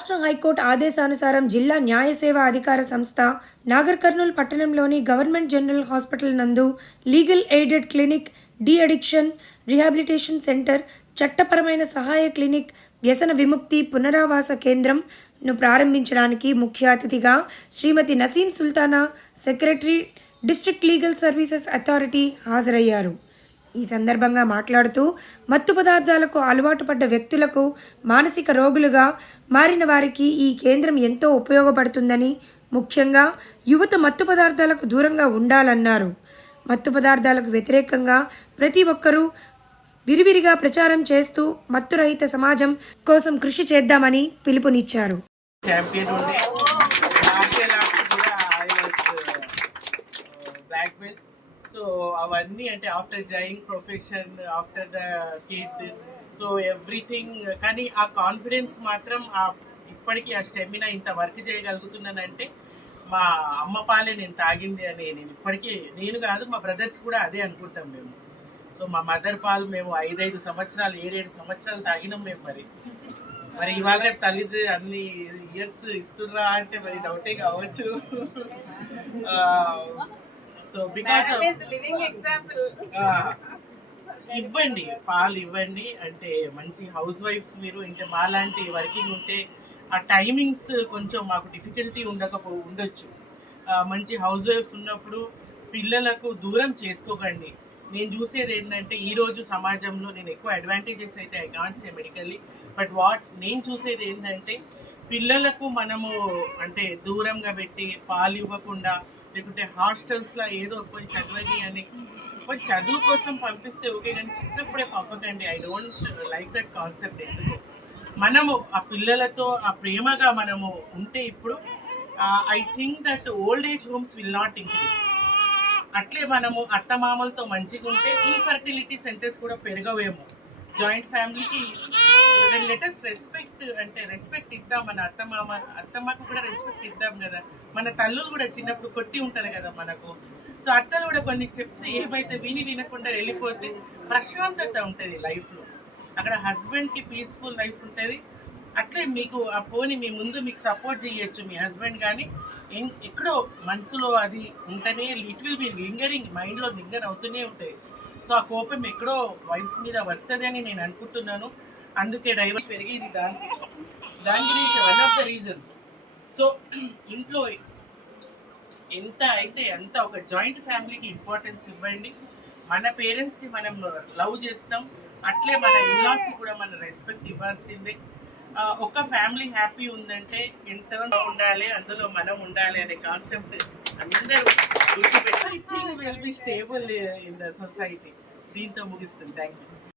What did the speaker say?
రాష్ట్ర హైకోర్టు ఆదేశానుసారం జిల్లా న్యాయ సేవా అధికార సంస్థ నాగర్ కర్నూల్ పట్టణంలోని గవర్నమెంట్ జనరల్ హాస్పిటల్ నందు legal aided clinic, de addiction rehabilitation centre, చట్టపరమైన సహాయ క్లినిక్, వ్యసన విముక్తి పునరావాస కేంద్రంను ప్రారంభించడానికి ముఖ్య అతిథిగా Srimathi Naseem Sultana, secretary, district legal services authority హాజరయ్యారు. ఈ సందర్భంగా మాట్లాడుతూ మత్తు పదార్థాలకు అలవాటు పడ్డ వ్యక్తులకు, మానసిక రోగులుగా మారిన వారికి ఈ కేంద్రం ఎంతో ఉపయోగపడుతుందని, ముఖ్యంగా యువత మత్తు పదార్థాలకు దూరంగా ఉండాలన్నారు. మత్తు పదార్థాలకు వ్యతిరేకంగా ప్రతి ఒక్కరూ విరివిరిగా ప్రచారం చేస్తూ మత్తు రహిత సమాజం కోసం కృషి చేద్దామని పిలుపునిచ్చారు. సో అవన్నీ అంటే after joining profession, after the kid, so everything. కానీ ఆ కాన్ఫిడెన్స్ మాత్రం ఇప్పటికీ ఆ స్టెమినా ఇంత వర్క్ చేయగలుగుతున్నానంటే మా అమ్మ పాలే నేను తాగింది అని నేను ఇప్పటికీ, నేను కాదు మా బ్రదర్స్ కూడా అదే అనుకుంటాం మేము. సో మా మదర్ పాలు మేము 5 సంవత్సరాలు 7 సంవత్సరాలు తాగినాం మేము. మరి ఇవాళ రేపు తల్లిది అన్ని ఇయర్స్ ఇస్తుర్రా అంటే మరి డౌటే కావచ్చు. సో బికాస్ ఇవ్వండి, పాలు ఇవ్వండి. అంటే మంచి హౌస్ వైఫ్స్ మీరు, అంటే మాలాంటి వర్కింగ్ ఉంటే ఆ టైమింగ్స్ కొంచెం మాకు డిఫికల్టీ ఉండొచ్చు. మంచి హౌస్ వైఫ్స్ ఉన్నప్పుడు పిల్లలకు దూరం చేసుకోకండి. నేను చూసేది ఏంటంటే ఈరోజు సమాజంలో నేను ఎక్కువ అడ్వాంటేజెస్ అయితే I can't say medically, but నేను చూసేది ఏంటంటే పిల్లలకు మనము అంటే దూరంగా పెట్టి పాలు ఇవ్వకుండా, లేకుంటే హాస్టల్స్లో ఏదో పోయి చదవని అని పోయి చదువు కోసం పంపిస్తే ఓకే, కానీ చిన్నప్పుడే పంపకండి. I don't like that concept. ఎందుకు మనము ఆ పిల్లలతో ఆ ప్రేమగా మనము ఉంటే ఇప్పుడు I think that old age homes will not increase. అట్లే మనము అత్తమామలతో మంచిగా ఉంటే ఇన్ఫర్టిలిటీ సెంటర్స్ కూడా పెరగవేమో. జాయింట్ ఫ్యామిలీకి లెటెస్ట్ రెస్పెక్ట్, అంటే రెస్పెక్ట్ ఇద్దాం. మన అత్తమ్మకు కూడా రెస్పెక్ట్ ఇద్దాం కదా. మన తల్లులు కూడా చిన్నప్పుడు కొట్టి ఉంటారు కదా మనకు. సో అత్తలు కూడా కొన్ని చెప్తే ఏమైతే వినకుండా వెళ్ళిపోతే ప్రశాంతత ఉంటుంది లైఫ్లో. అక్కడ హస్బెండ్కి పీస్ఫుల్ లైఫ్ ఉంటుంది. అట్లే మీకు ఆ పోని మీ ముందు మీకు సపోర్ట్ చేయొచ్చు మీ హస్బెండ్, కానీ ఎక్కడో మనసులో అది ఉంటేనే ఇట్ విల్ బి లింగరింగ్, మైండ్లో లింగర్ అవుతూనే ఉంటాయి. సో ఆ కోపం ఎక్కడో వైఫ్స్ మీద వస్తుంది అని నేను అనుకుంటున్నాను. అందుకే డైవర్స్ పెరిగేది దాని గురించి one of the reasons. So ఇంట్లో ఎంత అయితే అంత ఒక జాయింట్ ఫ్యామిలీకి ఇంపార్టెన్స్ ఇవ్వండి. మన పేరెంట్స్కి మనం లవ్ చేస్తాం, అట్లే మన ఇన్లాస్కి కూడా మన రెస్పెక్ట్ ఇవ్వాల్సిందే. ఒక ఫ్యామిలీ హ్యాపీ ఉందంటే ఇంటర్న్ ఉండాలి, అందులో మనం ఉండాలి అనే కాన్సెప్ట్ అందరూ గుర్తుపెట్టి I think will be stable in the society. దీంతో ముగిస్తుంది. Thank you.